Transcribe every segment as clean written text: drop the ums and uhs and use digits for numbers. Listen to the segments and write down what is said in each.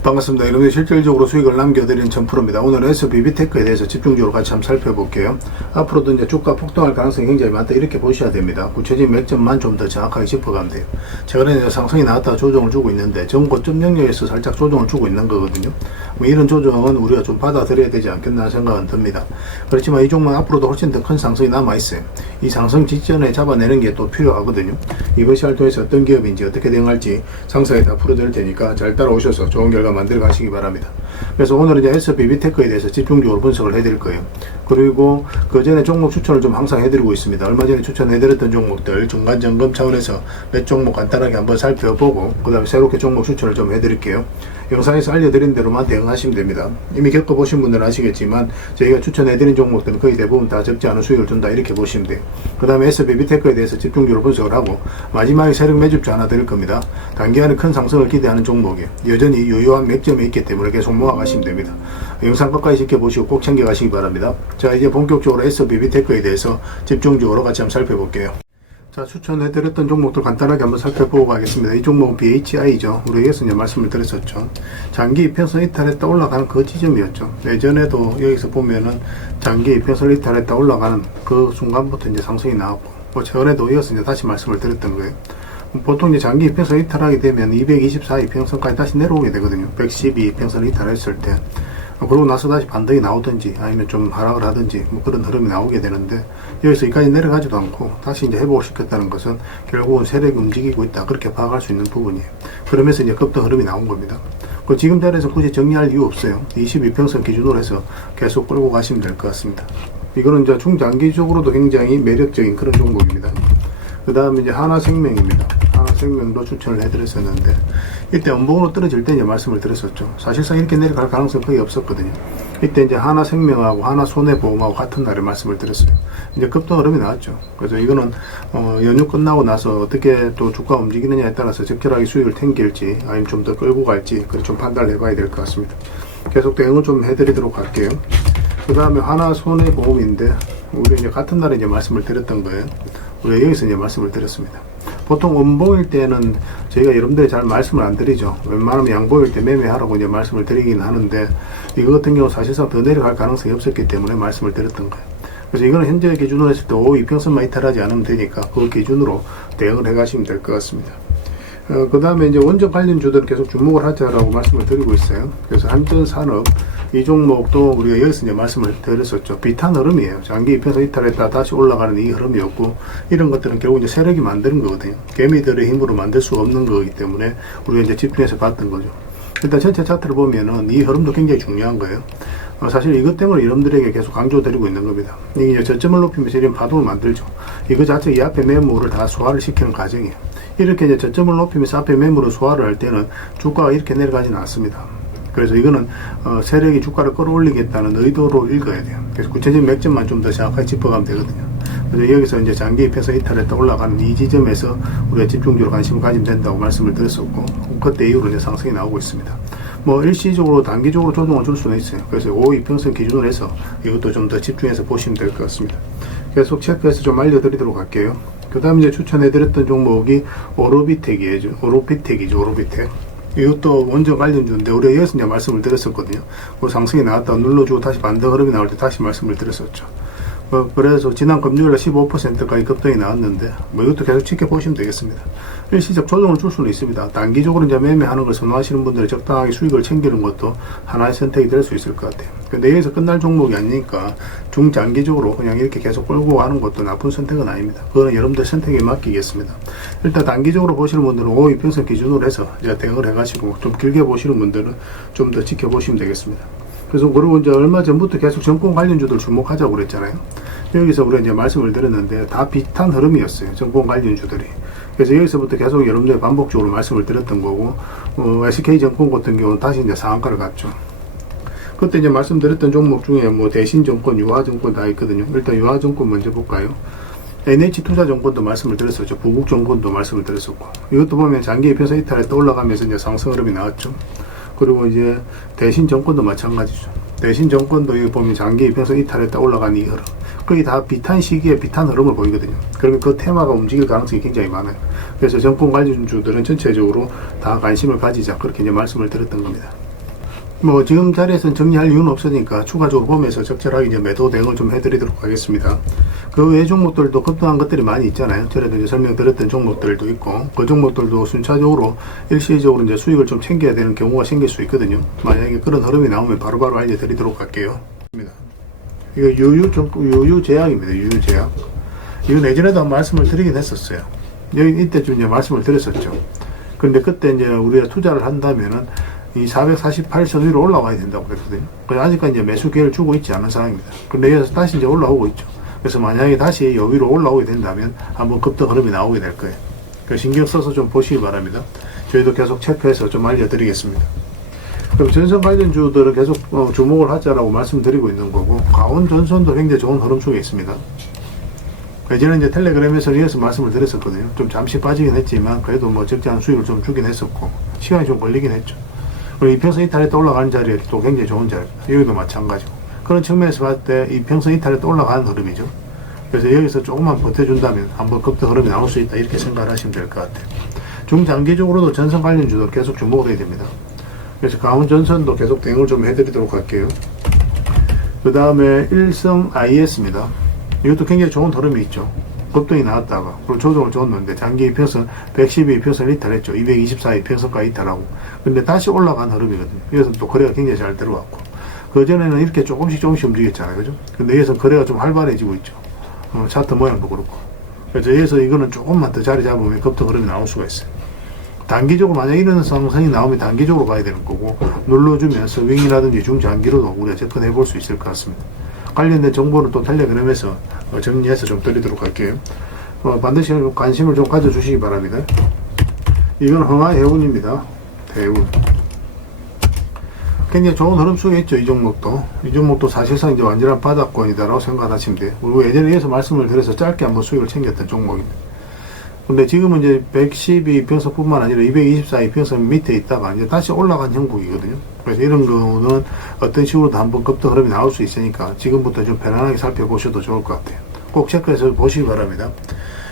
반갑습니다. 여러분들 실질적으로 수익을 남겨드리는 천프로입니다. 오늘은 SBB테크에 대해서 집중적으로 같이 한번 살펴볼게요. 앞으로도 이제 주가 폭등할 가능성이 굉장히 많다 이렇게 보셔야 됩니다. 구체적인 맥점만 좀 더 정확하게 짚어가면 돼요. 최근에 이제 상승이 나왔다가 조정을 주고 있는데 전 고점 영역에서 살짝 조정을 주고 있는 거거든요. 뭐 이런 조정은 우리가 좀 받아들여야 되지 않겠나 생각은 듭니다. 그렇지만 이 종목 앞으로도 훨씬 더 큰 상승이 남아있어요. 이 상승 직전에 잡아내는 게 또 필요하거든요. 이번 시간을 통해서 어떤 기업인지 어떻게 대응할지 상세하게 다 풀어드릴 테니까 잘 따라오셔서 좋은 결과 만들어 가시기 바랍니다. 그래서 오늘은 이제 SBB테크에 대해서 집중적으로 분석을 해드릴 거예요. 그리고 그 전에 종목 추천을 좀 항상 해드리고 있습니다. 얼마 전에 추천해드렸던 종목들 중간 점검 차원에서 몇 종목 간단하게 한번 살펴보고 그 다음에 새롭게 종목 추천을 좀 해드릴게요. 영상에서 알려드린 대로만 대응하시면 됩니다. 이미 겪어보신 분들은 아시겠지만 저희가 추천해드린 종목들은 거의 대부분 다 적지 않은 수익을 준다 이렇게 보시면 돼요. 그 다음에 SBB테크에 대해서 집중적으로 분석을 하고 마지막에 세력 매집주 하나 드릴 겁니다. 단기간에 큰 상승을 기대하는 종목이에요. 여전히 유효한 맥점이 있기 때문에 계속 모아가시면 됩니다. 영상 끝까지 지켜보시고 꼭 챙겨가시기 바랍니다. 자, 이제 본격적으로 SBB테크에 대해서 집중적으로 같이 한번 살펴볼게요. 자, 추천해드렸던 종목들 간단하게 한번 살펴보고 가겠습니다. 이 종목은 BHI죠. 우리 여기서 이제 말씀을 드렸었죠. 장기 이평선 이탈했다 올라가는 그 지점이었죠. 예전에도 여기서 보면은 장기 이평선 이탈했다 올라가는 그 순간부터 이제 상승이 나왔고, 뭐 최근에도 이어서 이제 다시 말씀을 드렸던 거예요. 보통 이제 장기 이평선 이탈하게 되면 224 이평선까지 다시 내려오게 되거든요. 112 이평선 이탈했을 때. 그러고 나서 다시 반등이 나오든지 아니면 좀 하락을 하든지 뭐 그런 흐름이 나오게 되는데 여기서 여기까지 내려가지도 않고 다시 이제 회복을 시켰다는 것은 결국은 세력이 움직이고 있다 그렇게 파악할 수 있는 부분이에요. 그러면서 이제 급등 흐름이 나온 겁니다. 그 지금 자리에서 굳이 정리할 이유 없어요. 22평선 기준으로 해서 계속 끌고 가시면 될 것 같습니다. 이거는 이제 중장기적으로도 굉장히 매력적인 그런 종목입니다. 그 다음에 이제 하나생명입니다. 하나생명도 추천을 해드렸었는데 이때 음봉으로 떨어질 때 이제 말씀을 드렸었죠. 사실상 이렇게 내려갈 가능성이 거의 없었거든요. 이때 이제 하나생명하고 하나손해보험하고 같은 날에 말씀을 드렸어요. 이제 급등 흐름이 나왔죠. 그래서 이거는 연휴 끝나고 나서 어떻게 또 주가 움직이느냐에 따라서 적절하게 수익을 챙길지 아니면 좀 더 끌고 갈지 그걸 좀 판단을 해봐야 될 것 같습니다. 계속 대응을 좀 해드리도록 할게요. 그 다음에 하나손해보험인데 우리 이제 같은 날에 이제 말씀을 드렸던 거예요. 우리 여기서 이제 말씀을 드렸습니다. 보통 음봉일 때는 저희가 여러분들이 잘 말씀을 안 드리죠. 웬만하면 양봉일 때 매매하라고 이제 말씀을 드리긴 하는데 이거 같은 경우 사실상 더 내려갈 가능성이 없었기 때문에 말씀을 드렸던 거예요. 그래서 이거는 현재 기준으로 했을 때 이평선만 이탈하지 않으면 되니까 그 기준으로 대응을 해 가시면 될 것 같습니다. 그 다음에 이제 원전 관련주들은 계속 주목을 하자라고 말씀을 드리고 있어요. 그래서 한전산업 이 종목도 우리가 여기서 이제 말씀을 드렸었죠. 비탄 흐름이에요. 장기 이평선 이탈했다 다시 올라가는 이 흐름이었고 이런 것들은 결국 이제 세력이 만드는 거거든요. 개미들의 힘으로 만들 수가 없는 거기 때문에 우리가 이제 집중해서 봤던 거죠. 일단 전체 차트를 보면은 이 흐름도 굉장히 중요한 거예요. 사실 이것 때문에 여러분들에게 계속 강조드리고 있는 겁니다. 이게 저점을 높이면서 이런 파동을 만들죠. 이거 자체 이 앞에 매물을 다 소화를 시키는 과정이에요. 이렇게 이제 저점을 높이면서 앞에 매물을 소화를 할 때는 주가가 이렇게 내려가지는 않습니다. 그래서 이거는 세력이 주가를 끌어올리겠다는 의도로 읽어야 돼요. 그래서 구체적인 맥점만 좀 더 정확하게 짚어가면 되거든요. 그래서 여기서 이제 장기 입해서 이탈했다 올라가는 이 지점에서 우리가 집중적으로 관심을 가지면 된다고 말씀을 드렸었고 그때 이후로 이제 상승이 나오고 있습니다. 뭐 일시적으로 단기적으로 조정을 줄 수는 있어요. 그래서 5이평선 기준으로 해서 이것도 좀 더 집중해서 보시면 될 것 같습니다. 계속 체크해서 좀 알려드리도록 할게요. 그 다음에 이제 추천해드렸던 종목이 오로비텍이죠. 오로비텍. 이것도 원전 관련주인데 우리가 여기서 이제 말씀을 드렸었거든요. 그 상승이 나왔다가 눌러주고 다시 반등 흐름이 나올 때 다시 말씀을 드렸었죠. 그래서 지난 금요일에 15%까지 급등이 나왔는데 뭐 이것도 계속 지켜보시면 되겠습니다. 일시적 조정을 줄 수는 있습니다. 단기적으로 이제 매매하는 걸 선호하시는 분들이 적당하게 수익을 챙기는 것도 하나의 선택이 될 수 있을 것 같아요. 근데 여기서 끝날 종목이 아니니까 중장기적으로 그냥 이렇게 계속 끌고 가는 것도 나쁜 선택은 아닙니다. 그거는 여러분들 선택에 맡기겠습니다. 일단 단기적으로 보시는 분들은 5이평선 기준으로 해서 이제 대응을 해가시고 좀 길게 보시는 분들은 좀 더 지켜보시면 되겠습니다. 그래서 그리고 이제 얼마 전부터 계속 정권 관련주들 주목하자고 그랬잖아요. 여기서 우리가 이제 말씀을 드렸는데 다 비슷한 흐름이었어요. 정권 관련주들이. 그래서 여기서부터 계속 여러분들 반복적으로 말씀을 드렸던 거고, SK정권 같은 경우는 다시 이제 상한가를 갔죠. 그때 이제 말씀드렸던 종목 중에 뭐 대신정권, 유화정권 다 있거든요. 일단 유화정권 먼저 볼까요? NH투자정권도 말씀을 드렸었죠. 부국정권도 말씀을 드렸었고. 이것도 보면 장기 이평선 이탈에 올라가면서 이제 상승 흐름이 나왔죠. 그리고 이제 대신정권도 마찬가지죠. 대신정권도 여기 보면 장기 이평선 이탈했다 올라간 이 흐름. 거의 다 비슷한 시기에 비슷한 흐름을 보이거든요. 그러면 그 테마가 움직일 가능성이 굉장히 많아요. 그래서 정권 관련주들은 전체적으로 다 관심을 가지자. 그렇게 이제 말씀을 드렸던 겁니다. 뭐 지금 자리에서는 정리할 이유는 없으니까 추가적으로 보면서 적절하게 이제 매도 대응을 좀 해드리도록 하겠습니다. 그 외 종목들도 급등한 것들이 많이 있잖아요. 전에도 이제 설명드렸던 종목들도 있고, 그 종목들도 순차적으로 일시적으로 이제 수익을 좀 챙겨야 되는 경우가 생길 수 있거든요. 만약에 그런 흐름이 나오면 바로바로 알려드리도록 할게요. 이거 유유제약입니다. 유유제약. 이거 예전에도 한 말씀을 드리긴 했었어요. 여기 이때쯤 이제 말씀을 드렸었죠. 근데 그때 이제 우리가 투자를 한다면은 이 448선 위로 올라와야 된다고 그랬거든요. 그래서 아직까지 이제 매수 기회를 주고 있지 않은 상황입니다. 근데 여기서 다시 이제 올라오고 있죠. 그래서 만약에 다시 여 위로 올라오게 된다면 한번 급등 흐름이 나오게 될 거예요. 그래서 신경 써서 좀 보시기 바랍니다. 저희도 계속 체크해서 좀 알려드리겠습니다. 그럼 전선 관련주들은 계속 주목을 하자라고 말씀드리고 있는 거고, 강원전선도 굉장히 좋은 흐름 속에 있습니다. 예전에 이제 텔레그램에서 이어서 말씀을 드렸었거든요. 좀 잠시 빠지긴 했지만 그래도 뭐 적지 않은 수익을 좀 주긴 했었고, 시간이 좀 걸리긴 했죠. 그리고 이평선 이탈에 또 올라가는 자리에 또 굉장히 좋은 자리입니다. 여기도 마찬가지고. 그런 측면에서 봤을 때 이평선 이탈에 또 올라가는 흐름이죠. 그래서 여기서 조금만 버텨준다면 한번 급등 흐름이 나올 수 있다, 이렇게 생각을 하시면 될 것 같아요. 중장기적으로도 전선 관련주도 계속 주목을 해야 됩니다. 그래서 강원전선도 계속 대응을 좀 해드리도록 할게요. 그 다음에 일성 IS입니다. 이것도 굉장히 좋은 흐름이 있죠. 급등이 나왔다가 그리고 조정을 줬는데 장기 이평선 112 이평선 이탈했죠. 224 이평선까지 이탈하고, 근데 다시 올라간 흐름이거든요. 여기서 또 거래가 굉장히 잘 들어왔고, 그전에는 이렇게 조금씩 움직였잖아요. 그죠? 근데 여기서 거래가 좀 활발해지고 있죠. 차트 모양도 그렇고. 그래서 여기서 이거는 조금만 더 자리 잡으면 급등 흐름이 나올 수가 있어요. 단기적으로 만약 이런 상승이 나오면 단기적으로 가야 되는 거고, 눌러주면서 윙이라든지 중장기로도 우리가 접근해 볼 수 있을 것 같습니다. 관련된 정보는 또 텔레그램에서 정리해서 좀 드리도록 할게요. 반드시 관심을 좀 가져주시기 바랍니다. 이건 흥하해운입니다. 해운. 굉장히 좋은 흐름 속에 있죠. 이 종목도 사실상 이제 완전한 바닥권이다라고 생각하시면 돼요. 그리고 예전에 이어서 말씀을 드려서 짧게 한번 수익을 챙겼던 종목입니다. 근데 지금은 이제 112 이평선뿐만 아니라 224 이평선 밑에 있다가 이제 다시 올라간 형국이거든요. 그래서 이런 거는 어떤 식으로도 한번 급등 흐름이 나올 수 있으니까 지금부터 좀 편안하게 살펴보셔도 좋을 것 같아요. 꼭 체크해서 보시기 바랍니다.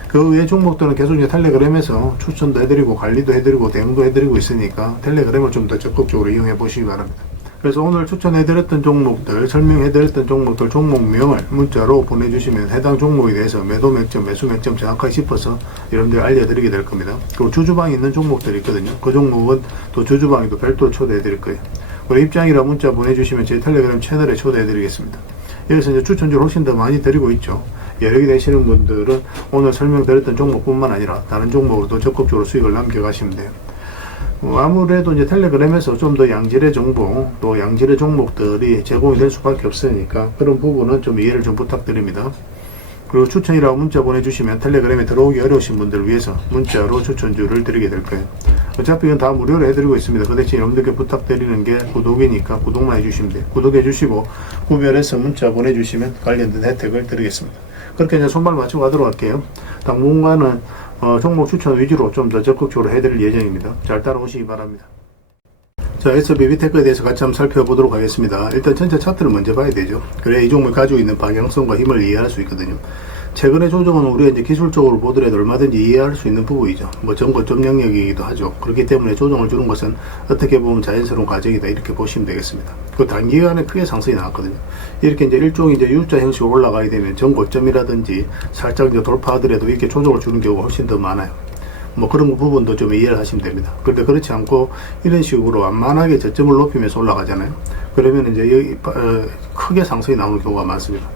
그 외 종목들은 계속 이제 텔레그램에서 추천도 해드리고 관리도 해드리고 대응도 해드리고 있으니까 텔레그램을 좀 더 적극적으로 이용해 보시기 바랍니다. 그래서 오늘 추천해드렸던 종목들, 설명해드렸던 종목들 종목명을 문자로 보내주시면 해당 종목에 대해서 매도 맥점, 매수 맥점 정확하게 짚어서 여러분들 알려드리게 될 겁니다. 그리고 주주방에 있는 종목들이 있거든요. 그 종목은 또 주주방에도 별도로 초대해드릴 거예요. 그리고 입장이라 문자 보내주시면 제 텔레그램 채널에 초대해드리겠습니다. 여기서 이제 추천주를 훨씬 더 많이 드리고 있죠. 여러 개 되시는 분들은 오늘 설명드렸던 종목뿐만 아니라 다른 종목으로도 적극적으로 수익을 남겨가시면 돼요. 아무래도 이제 텔레그램에서 좀 더 양질의 정보, 또 양질의 종목들이 제공이 될 수밖에 없으니까 그런 부분은 좀 이해를 좀 부탁드립니다. 그리고 추천이라고 문자 보내주시면 텔레그램에 들어오기 어려우신 분들을 위해서 문자로 추천주를 드리게 될 거예요. 어차피 이건 다 무료로 해드리고 있습니다. 그 대신 여러분들께 부탁드리는 게 구독이니까 구독만 해주시면 돼요. 구독해주시고 구별해서 문자 보내주시면 관련된 혜택을 드리겠습니다. 그렇게 이제 손발 맞추고 가도록 할게요. 당분간은 종목 추천 위주로 좀 더 적극적으로 해드릴 예정입니다. 잘 따라오시기 바랍니다. 자, SBB테크에 대해서 같이 한번 살펴보도록 하겠습니다. 일단 전체 차트를 먼저 봐야 되죠. 그래야 이 종목이 가지고 있는 방향성과 힘을 이해할 수 있거든요. 최근의 조정은 우리가 이제 기술적으로 보더라도 얼마든지 이해할 수 있는 부분이죠. 뭐 전고점 영역이기도 하죠. 그렇기 때문에 조정을 주는 것은 어떻게 보면 자연스러운 과정이다, 이렇게 보시면 되겠습니다. 그 단기간에 크게 상승이 나왔거든요. 이렇게 이제 일종의 이제 U자 형식으로 올라가게 되면 전고점이라든지 살짝 이제 돌파하더라도 이렇게 조정을 주는 경우가 훨씬 더 많아요. 뭐 그런 부분도 좀 이해를 하시면 됩니다. 그런데 그렇지 않고 이런 식으로 완만하게 저점을 높이면서 올라가잖아요. 그러면 이제 여기 크게 상승이 나오는 경우가 많습니다.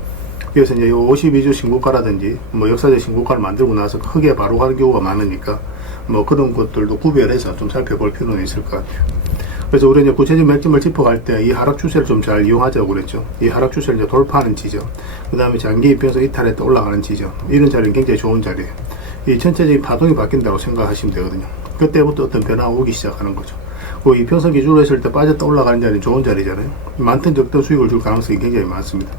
그래서 이제 52주 신고가라든지 뭐 역사적 신고가를 만들고 나서 크게 바로 가는 경우가 많으니까 뭐 그런 것들도 구별해서 좀 살펴볼 필요는 있을 것 같아요. 그래서 우리 이제 구체적인 맥점을 짚어갈 때 이 하락 추세를 좀 잘 이용하자고 그랬죠. 이 하락 추세를 이제 돌파하는 지점, 그 다음에 장기 이평선 이탈했다 올라가는 지점, 이런 자리는 굉장히 좋은 자리예요. 이 전체적인 파동이 바뀐다고 생각하시면 되거든요. 그때부터 어떤 변화가 오기 시작하는 거죠. 그 이평선 기준으로 했을 때 빠졌다 올라가는 자리는 좋은 자리잖아요. 많든 적든 수익을 줄 가능성이 굉장히 많습니다.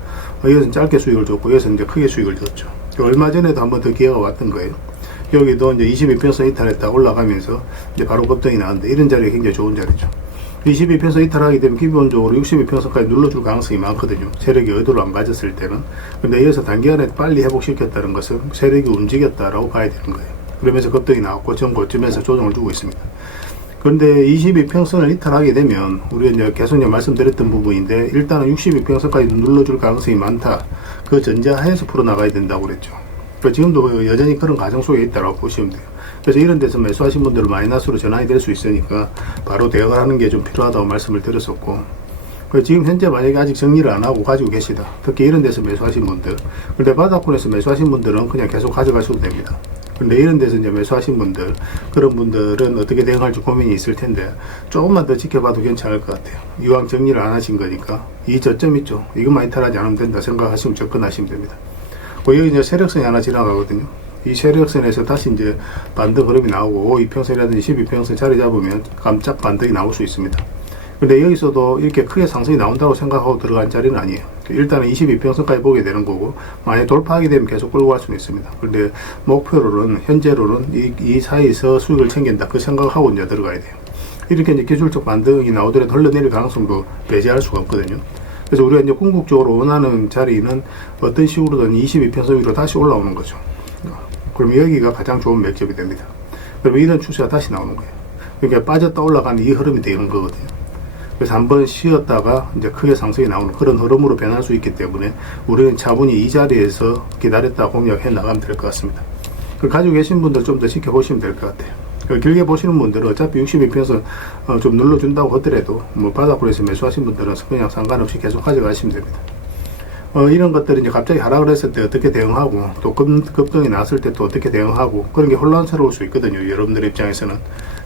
여기서는 짧게 수익을 줬고 여기서는 이제 크게 수익을 줬죠. 얼마 전에도 한번 더 기회가 왔던 거예요. 여기도 이제 22평선 이탈했다 올라가면서 이제 바로 급등이 나왔는데 이런 자리가 굉장히 좋은 자리죠. 22평선 이탈하게 되면 기본적으로 62평선까지 눌러줄 가능성이 많거든요. 세력이 의도를 안 가졌을 때는. 근데 여기서 단기간에 빨리 회복시켰다는 것은 세력이 움직였다라고 봐야 되는 거예요. 그러면서 급등이 나왔고 전고점에서 조정을 주고 있습니다. 그런데 22평선을 이탈하게 되면 우리가 이제 계속 이제 말씀드렸던 부분인데 일단은 62평선까지 눌러줄 가능성이 많다. 그 전제하에서 풀어나가야 된다고 그랬죠. 그러니까 지금도 여전히 그런 과정 속에 있다고 보시면 돼요. 그래서 이런 데서 매수하신 분들은 마이너스로 전환이 될 수 있으니까 바로 대응을 하는 게 좀 필요하다고 말씀을 드렸었고, 지금 현재 만약에 아직 정리를 안 하고 가지고 계시다. 특히 이런 데서 매수하신 분들. 근데 바닥권에서 매수하신 분들은 그냥 계속 가져가셔도 됩니다. 근데 이런 데서 이제 매수하신 분들, 그런 분들은 어떻게 대응할지 고민이 있을 텐데, 조금만 더 지켜봐도 괜찮을 것 같아요. 이왕 정리를 안 하신 거니까. 이 저점 있죠. 이것만 이탈하지 않으면 된다 생각하시면 접근하시면 됩니다. 여기 이제 세력선이 하나 지나가거든요. 이 세력선에서 다시 이제 반등 흐름이 나오고, 2평선이라든지 12평선 자리 잡으면 깜짝 반등이 나올 수 있습니다. 근데 여기서도 이렇게 크게 상승이 나온다고 생각하고 들어간 자리는 아니에요. 일단은 22평선까지 보게 되는 거고, 만약에 돌파하게 되면 계속 끌고 갈 수는 있습니다. 그런데 목표로는, 현재로는 이 사이에서 수익을 챙긴다. 그 생각하고 이제 들어가야 돼요. 이렇게 이제 기술적 반등이 나오더라도 흘러내릴 가능성도 배제할 수가 없거든요. 그래서 우리가 이제 궁극적으로 원하는 자리는 어떤 식으로든 22평선 위로 다시 올라오는 거죠. 그럼 여기가 가장 좋은 맥점이 됩니다. 그럼 이런 추세가 다시 나오는 거예요. 그러니까 빠졌다 올라가는 이 흐름이 되는 거거든요. 그래서 한번 쉬었다가 이제 크게 상승이 나오는 그런 흐름으로 변할 수 있기 때문에 우리는 차분히 이 자리에서 기다렸다 공략해 나가면 될 것 같습니다. 가지고 계신 분들 좀 더 지켜보시면 될 것 같아요. 길게 보시는 분들은 어차피 62평선 좀 눌러준다고 하더라도 뭐 바닥으로해서 매수하신 분들은 그냥 상관없이 계속 가져가시면 됩니다. 이런 것들이 이제 갑자기 하락을 했을 때 어떻게 대응하고 또 급등이 나왔을 때 또 어떻게 대응하고 그런 게 혼란스러울 수 있거든요. 여러분들 입장에서는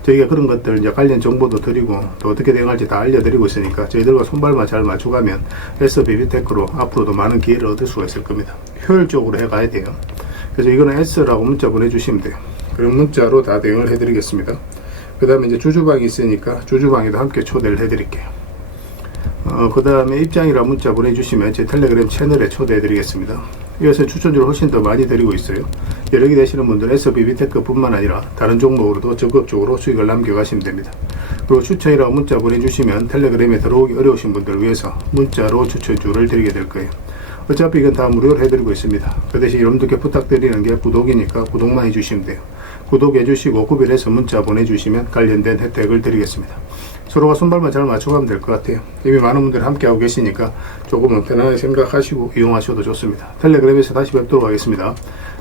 저희가 그런 것들 이제 관련 정보도 드리고 또 어떻게 대응할지 다 알려드리고 있으니까 저희들과 손발만 잘 맞춰가면 SBB테크로 앞으로도 많은 기회를 얻을 수가 있을 겁니다. 효율적으로 해가야 돼요. 그래서 이거는 S라고 문자 보내주시면 돼요. 그럼 문자로 다 대응을 해드리겠습니다. 그 다음에 이제 주주방이 있으니까 주주방에도 함께 초대를 해드릴게요. 그 다음에 입장이라 문자 보내주시면 제 텔레그램 채널에 초대해 드리겠습니다. 이것은 추천주를 훨씬 더 많이 드리고 있어요. 여력이 되시는 분들은 SBB테크 뿐만 아니라 다른 종목으로도 적극적으로 수익을 남겨가시면 됩니다. 그리고 추천이라고 문자 보내주시면 텔레그램에 들어오기 어려우신 분들을 위해서 문자로 추천주를 드리게 될 거예요. 어차피 이건 다 무료로 해드리고 있습니다. 그 대신 여러분들께 부탁드리는 게 구독이니까 구독만 해주시면 돼요. 구독해주시고 구별해서 문자 보내주시면 관련된 혜택을 드리겠습니다. 서로가 손발만 잘 맞춰가면 될 것 같아요. 이미 많은 분들이 함께하고 계시니까 조금은 편안하게 생각하시고 이용하셔도 좋습니다. 텔레그램에서 다시 뵙도록 하겠습니다.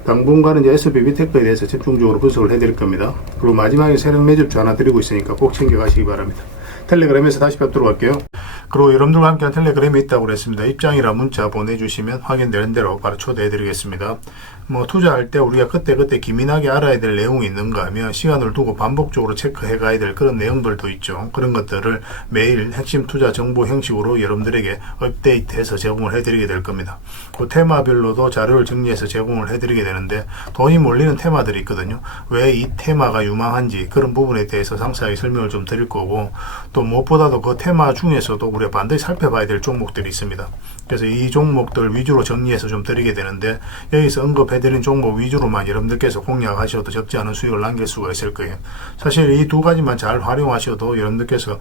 당분간은 이제 SBB테크에 대해서 집중적으로 분석을 해드릴 겁니다. 그리고 마지막에 세력 매집주 하나 드리고 있으니까 꼭 챙겨가시기 바랍니다. 텔레그램에서 다시 뵙도록 할게요. 그리고 여러분들과 함께한 텔레그램이 있다고 그랬습니다. 입장이라 문자 보내주시면 확인되는 대로 바로 초대해드리겠습니다. 투자할 때 우리가 그때그때 기민하게 알아야 될 내용이 있는가 하면 시간을 두고 반복적으로 체크해 가야 될 그런 내용들도 있죠. 그런 것들을 매일 핵심 투자 정보 형식으로 여러분들에게 업데이트해서 제공을 해드리게 될 겁니다. 그 테마별로도 자료를 정리해서 제공을 해드리게 되는데 돈이 몰리는 테마들이 있거든요. 왜 이 테마가 유망한지 그런 부분에 대해서 상세하게 설명을 좀 드릴 거고, 또 무엇보다도 그 테마 중에서도 우리가 반드시 살펴봐야 될 종목들이 있습니다. 그래서 이 종목들 위주로 정리해서 좀 드리게 되는데, 여기서 언급해드린 종목 위주로만 여러분들께서 공략하셔도 적지 않은 수익을 남길 수가 있을 거예요. 사실 이 두 가지만 잘 활용하셔도 여러분들께서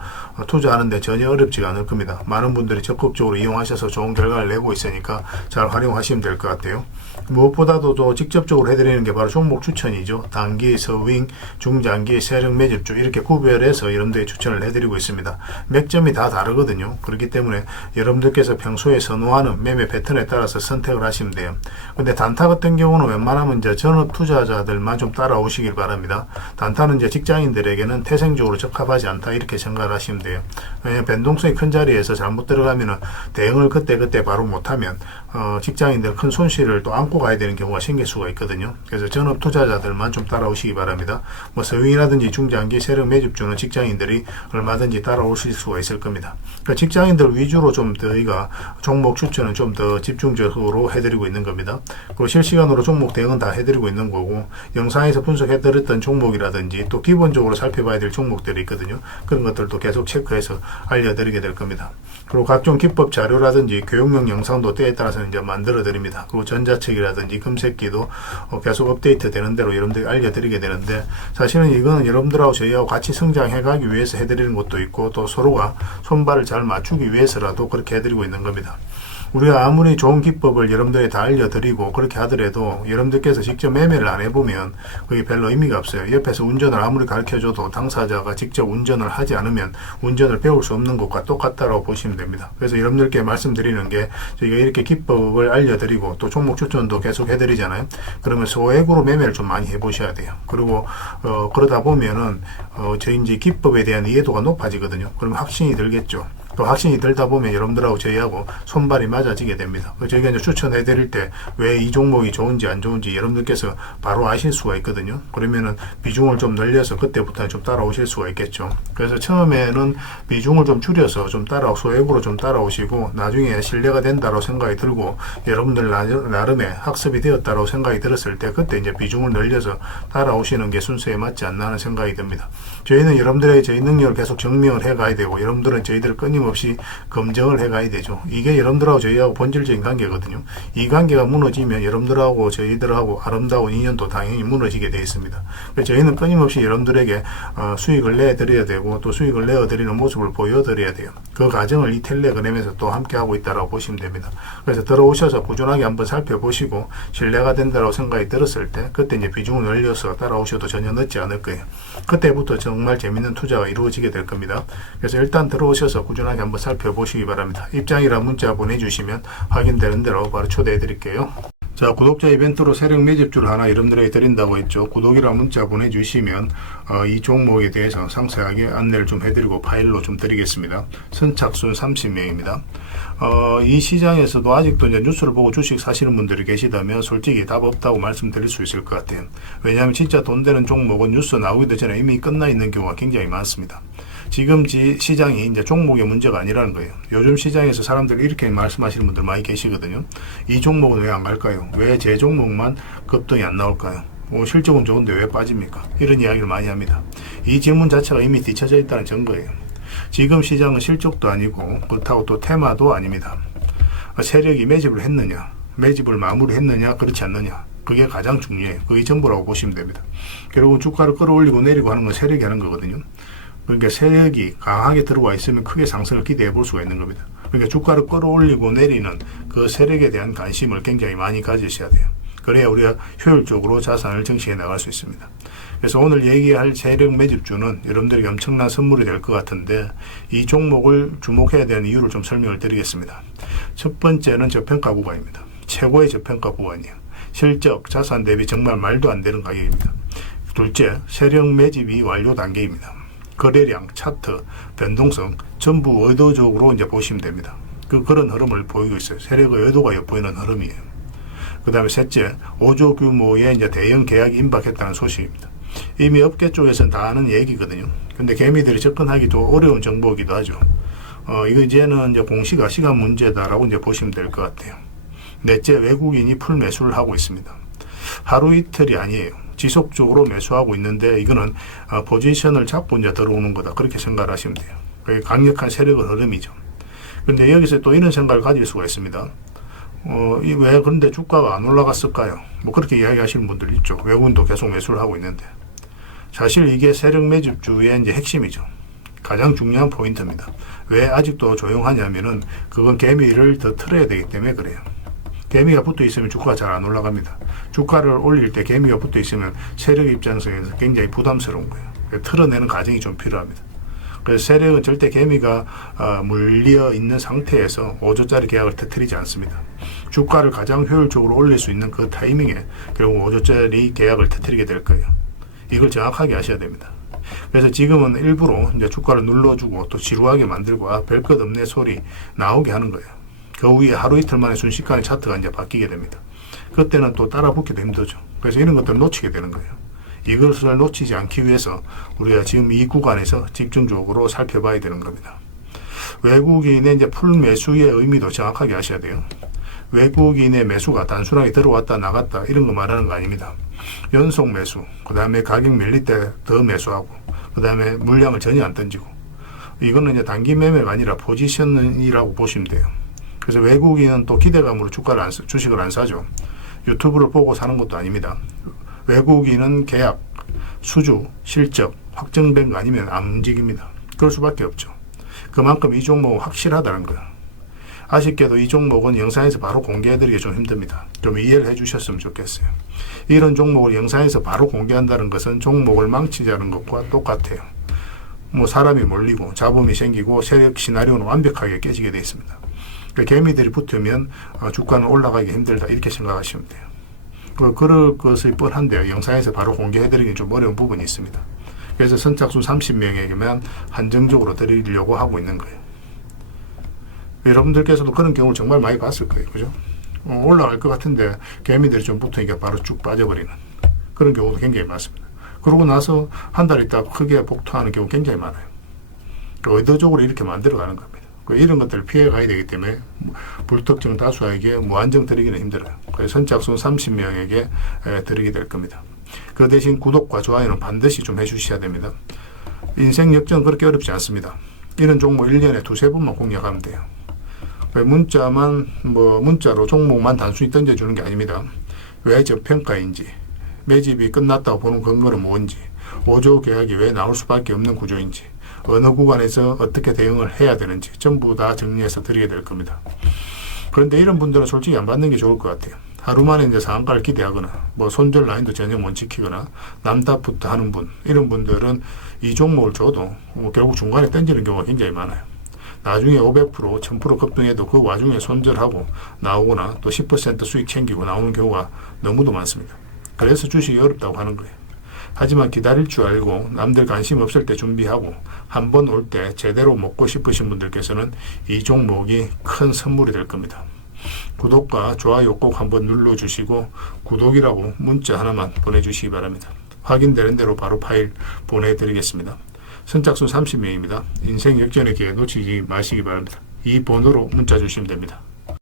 투자하는데 전혀 어렵지가 않을 겁니다. 많은 분들이 적극적으로 이용하셔서 좋은 결과를 내고 있으니까 잘 활용하시면 될 것 같아요. 무엇보다도 또 직접적으로 해드리는 게 바로 종목 추천이죠. 단기, 서윙, 중장기, 세력 매집주 이렇게 구별해서 여러분들이 추천을 해드리고 있습니다. 맥점이 다 다르거든요. 그렇기 때문에 여러분들께서 평소에 선호하는 매매 패턴에 따라서 선택을 하시면 돼요. 근데 단타 같은 경우는 웬만하면 이제 전업 투자자들만 좀 따라오시길 바랍니다. 단타는 이제 직장인들에게는 태생적으로 적합하지 않다 이렇게 생각을 하시면 돼요. 왜냐하면 변동성이 큰 자리에서 잘못 들어가면 대응을 그때 바로 못하면 직장인들 큰 손실을 또 안고 가야 되는 경우가 생길 수가 있거든요. 그래서 전업 투자자들만 좀 따라오시기 바랍니다. 서윙이라든지 중장기 세력 매집주는 직장인들이 얼마든지 따라오실 수가 있을 겁니다. 그러니까 직장인들 위주로 좀 저희가 종목 추천은 좀 더 집중적으로 해드리고 있는 겁니다. 그리고 실시간으로 종목 대응은 다 해드리고 있는 거고, 영상에서 분석해드렸던 종목이라든지 또 기본적으로 살펴봐야 될 종목들이 있거든요. 그런 것들도 계속 체크해서 알려드리게 될 겁니다. 그리고 각종 기법 자료라든지 교육용 영상도 때에 따라서 이제 만들어 드립니다. 그리고 전자책이라든지 금색기도 계속 업데이트 되는 대로 여러분들이 알려드리게 되는데, 사실은 이거는 여러분들하고 저희하고 같이 성장해 가기 위해서 해드리는 것도 있고, 또 서로가 손발을 잘 맞추기 위해서라도 그렇게 해드리고 있는 겁니다. 우리가 아무리 좋은 기법을 여러분들이 다 알려드리고 그렇게 하더라도 여러분들께서 직접 매매를 안 해보면 그게 별로 의미가 없어요. 옆에서 운전을 아무리 가르쳐줘도 당사자가 직접 운전을 하지 않으면 운전을 배울 수 없는 것과 똑같다고 보시면 됩니다. 그래서 여러분들께 말씀드리는 게 저희가 이렇게 기법을 알려드리고 또 종목 추천도 계속 해드리잖아요. 그러면 소액으로 매매를 좀 많이 해보셔야 돼요. 그리고 그러다 보면은 저희 이제 기법에 대한 이해도가 높아지거든요. 그러면 확신이 들겠죠. 또 확신이 들다 보면 여러분들하고 저희하고 손발이 맞아지게 됩니다. 저희가 이제 추천해 드릴 때 왜 이 종목이 좋은지 안 좋은지 여러분들께서 바로 아실 수가 있거든요. 그러면은 비중을 좀 늘려서 그때부터는 좀 따라오실 수가 있겠죠. 그래서 처음에는 비중을 좀 줄여서 좀 소액으로 좀 따라오시고 나중에 신뢰가 된다고 생각이 들고 여러분들 나름의 학습이 되었다고 생각이 들었을 때 그때 이제 비중을 늘려서 따라오시는 게 순서에 맞지 않나 하는 생각이 듭니다. 저희는 여러분들의 저희 능력을 계속 증명을 해 가야 되고 여러분들은 저희들을 끊임없이 검증을 해 가야 되죠. 이게 여러분들하고 저희하고 본질적인 관계거든요. 이 관계가 무너지면 여러분들하고 저희들하고 아름다운 인연도 당연히 무너지게 되어 있습니다. 그래서 저희는 끊임없이 여러분들에게 수익을 내드려야 되고 또 수익을 내어드리는 모습을 보여드려야 돼요. 그 과정을 이 텔레그램에서 또 함께 하고 있다고 보시면 됩니다. 그래서 들어오셔서 꾸준하게 한번 살펴보시고 신뢰가 된다고 생각이 들었을 때 그때 이제 비중을 늘려서 따라오셔도 전혀 늦지 않을 거예요. 그때부터 정말 재밌는 투자가 이루어지게 될 겁니다. 그래서 일단 들어오셔서 꾸준하게 한번 살펴보시기 바랍니다. 입장이랑 문자 보내주시면 확인되는 대로 바로 초대해 드릴게요. 자, 구독자 이벤트로 세력 매집주를 하나 여러분들에게 드린다고 했죠. 구독이랑 문자 보내주시면 이 종목에 대해서 상세하게 안내를 좀 해드리고 파일로 좀 드리겠습니다. 선착순 30명입니다. 이 시장에서도 아직도 이제 뉴스를 보고 주식 사시는 분들이 계시다면 솔직히 답 없다고 말씀드릴 수 있을 것 같아요. 왜냐하면 진짜 돈 되는 종목은 뉴스 나오기도 전에 이미 끝나 있는 경우가 굉장히 많습니다. 지금 시장이 이제 종목의 문제가 아니라는 거예요. 요즘 시장에서 사람들이 이렇게 말씀하시는 분들 많이 계시거든요. 이 종목은 왜 안 갈까요? 왜 제 종목만 급등이 안 나올까요? 실적은 좋은데 왜 빠집니까? 이런 이야기를 많이 합니다. 이 질문 자체가 이미 뒤쳐져 있다는 증거예요. 지금 시장은 실적도 아니고 그렇다고 또 테마도 아닙니다. 세력이 매집을 했느냐, 매집을 마무리했느냐, 그렇지 않느냐. 그게 가장 중요해요. 그게 전부라고 보시면 됩니다. 결국은 주가를 끌어올리고 내리고 하는 건 세력이 하는 거거든요. 그러니까 세력이 강하게 들어와 있으면 크게 상승을 기대해 볼 수가 있는 겁니다. 그러니까 주가를 끌어올리고 내리는 그 세력에 대한 관심을 굉장히 많이 가지셔야 돼요. 그래야 우리가 효율적으로 자산을 증식해 나갈 수 있습니다. 그래서 오늘 얘기할 세력 매집주는 여러분들에게 엄청난 선물이 될 것 같은데 이 종목을 주목해야 되는 이유를 좀 설명을 드리겠습니다. 첫 번째는 저평가 구간입니다. 최고의 저평가 구간이에요. 실적, 자산 대비 정말 말도 안 되는 가격입니다. 둘째, 세력 매집이 완료 단계입니다. 거래량, 차트, 변동성 전부 의도적으로 이제 보시면 됩니다. 그런 흐름을 보이고 있어요. 세력의 의도가 엿보이는 흐름이에요. 그 다음에 셋째, 5조 규모의 이제 대형 계약이 임박했다는 소식입니다. 이미 업계 쪽에서는 다 아는 얘기거든요. 근데 개미들이 접근하기 도 어려운 정보이기도 하죠. 이거 이제는 이제 공시가 시간 문제다라고 이제 보시면 될 것 같아요. 넷째, 외국인이 풀 매수를 하고 있습니다. 하루 이틀이 아니에요. 지속적으로 매수하고 있는데 이거는 포지션을 잡고 이제 들어오는 거다. 그렇게 생각을 하시면 돼요. 그게 강력한 세력의 흐름이죠. 근데 여기서 또 이런 생각을 가질 수가 있습니다. 왜 그런데 주가가 안 올라갔을까요? 뭐 그렇게 이야기하시는 분들 있죠. 외국인도 계속 매수를 하고 있는데. 사실 이게 세력 매집주의 이제 핵심이죠. 가장 중요한 포인트입니다. 왜 아직도 조용하냐면은 그건 개미를 더 틀어야 되기 때문에 그래요. 개미가 붙어 있으면 주가가 잘 안 올라갑니다. 주가를 올릴 때 개미가 붙어 있으면 세력 입장에서 굉장히 부담스러운 거예요. 틀어내는 과정이 좀 필요합니다. 그래서 세력은 절대 개미가 물려 있는 상태에서 5조짜리 계약을 터뜨리지 않습니다. 주가를 가장 효율적으로 올릴 수 있는 그 타이밍에 결국 5조짜리 계약을 터뜨리게 될 거예요. 이걸 정확하게 아셔야 됩니다. 그래서 지금은 일부러 이제 주가를 눌러주고 또 지루하게 만들고 별 것 없네 소리 나오게 하는 거예요. 그 위에 하루 이틀 만에 순식간에 차트가 이제 바뀌게 됩니다. 그때는 또 따라 붙기도 힘들죠. 그래서 이런 것들을 놓치게 되는 거예요. 이것을 놓치지 않기 위해서 우리가 지금 이 구간에서 집중적으로 살펴봐야 되는 겁니다. 외국인의 이제 풀 매수의 의미도 정확하게 아셔야 돼요. 외국인의 매수가 단순하게 들어왔다 나갔다 이런 거 말하는 거 아닙니다. 연속 매수, 그 다음에 가격 밀릴 때 더 매수하고, 그 다음에 물량을 전혀 안 던지고, 이거는 이제 단기 매매가 아니라 포지션이라고 보시면 돼요. 그래서 외국인은 또 기대감으로 주식을 안 사죠. 유튜브를 보고 사는 것도 아닙니다. 외국인은 계약, 수주, 실적, 확정된 거 아니면 안 움직입니다. 그럴 수밖에 없죠. 그만큼 이 종목은 확실하다는 거예요. 아쉽게도 이 종목은 영상에서 바로 공개해드리기 좀 힘듭니다. 좀 이해를 해주셨으면 좋겠어요. 이런 종목을 영상에서 바로 공개한다는 것은 종목을 망치자는 것과 똑같아요. 뭐 사람이 몰리고 잡음이 생기고 세력 시나리오는 완벽하게 깨지게 되어 있습니다. 그러니까 개미들이 붙으면 주가는 올라가기 힘들다 이렇게 생각하시면 돼요. 그럴 것이 뻔한데요. 영상에서 바로 공개해드리기 좀 어려운 부분이 있습니다. 그래서 선착순 30명에게만 한정적으로 드리려고 하고 있는 거예요. 여러분들께서도 그런 경우를 정말 많이 봤을 거예요. 그죠? 올라갈 것 같은데 개미들이 좀 붙으니까 바로 쭉 빠져버리는 그런 경우도 굉장히 많습니다. 그러고 나서 한 달 있다가 크게 복통하는 경우 굉장히 많아요. 의도적으로 이렇게 만들어가는 겁니다. 이런 것들을 피해 가야 되기 때문에 불특정 다수에게 무한정 드리기는 힘들어요. 그래서 선착순 30명에게 드리게 될 겁니다. 그 대신 구독과 좋아요는 반드시 좀 해주셔야 됩니다. 인생 역전 그렇게 어렵지 않습니다. 이런 종목 1년에 두세 번만 공략하면 돼요. 문자로 종목만 단순히 던져주는 게 아닙니다. 왜 저평가인지, 매집이 끝났다고 보는 근거는 뭔지, 5조 계약이 왜 나올 수밖에 없는 구조인지, 어느 구간에서 어떻게 대응을 해야 되는지 전부 다 정리해서 드리게 될 겁니다. 그런데 이런 분들은 솔직히 안 받는 게 좋을 것 같아요. 하루 만에 이제 상한가를 기대하거나 손절 라인도 전혀 못 지키거나 남답부터 하는 분, 이런 분들은 이 종목을 줘도 결국 중간에 던지는 경우가 굉장히 많아요. 나중에 500%, 1000% 급등해도 그 와중에 손절하고 나오거나 또 10% 수익 챙기고 나오는 경우가 너무도 많습니다. 그래서 주식이 어렵다고 하는 거예요. 하지만 기다릴 줄 알고 남들 관심 없을 때 준비하고 한 번 올 때 제대로 먹고 싶으신 분들께서는 이 종목이 큰 선물이 될 겁니다. 구독과 좋아요 꼭 한번 눌러주시고 구독이라고 문자 하나만 보내주시기 바랍니다. 확인되는 대로 바로 파일 보내드리겠습니다. 선착순 30명입니다. 인생 역전의 기회 놓치지 마시기 바랍니다. 이 번호로 문자 주시면 됩니다.